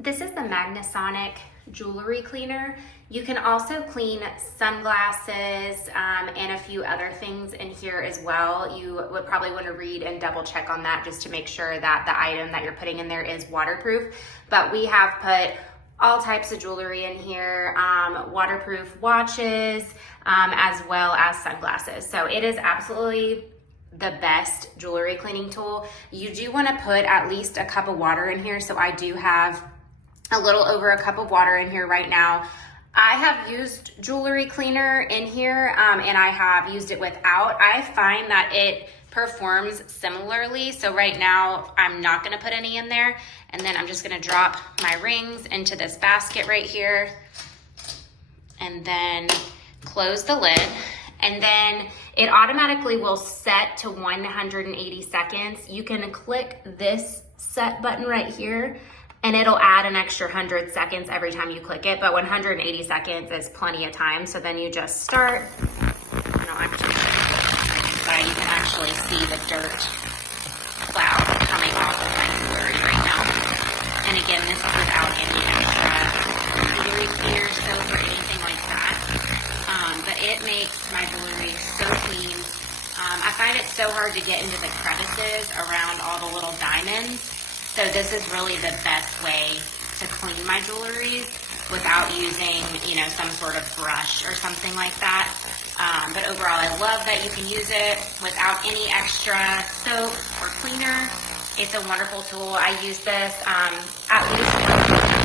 This is the Magnasonic jewelry cleaner. You can also clean sunglasses and a few other things in here as well. You would probably want to read and double check on that just to make sure that the item that you're putting in there is waterproof. But we have put all types of jewelry in here, waterproof watches, as well as sunglasses. So it is absolutely the best jewelry cleaning tool. You do want to put at least a cup of water in here. So I do have a little over a cup of water in here right now. I have used jewelry cleaner in here and I have used it without. I find that it performs similarly. So right now I'm not gonna put any in there. And then I'm just gonna drop my rings into this basket right here and then close the lid. And then it automatically will set to 180 seconds. You can click this set button right here and it'll add an extra 100 seconds every time you click it, but 180 seconds is plenty of time. So then you just start, and I'll actually but you can actually see the dirt cloud coming off of my jewelry right now. And again, this is without any extra jewelry cleaner, soap, or anything like that. But it makes my jewelry so clean. I find it so hard to get into the crevices around all the little diamonds. So this is really the best way to clean my jewelry without using, some sort of brush or something like that. But overall, I love that you can use it without any extra soap or cleaner. It's a wonderful tool. I use this at least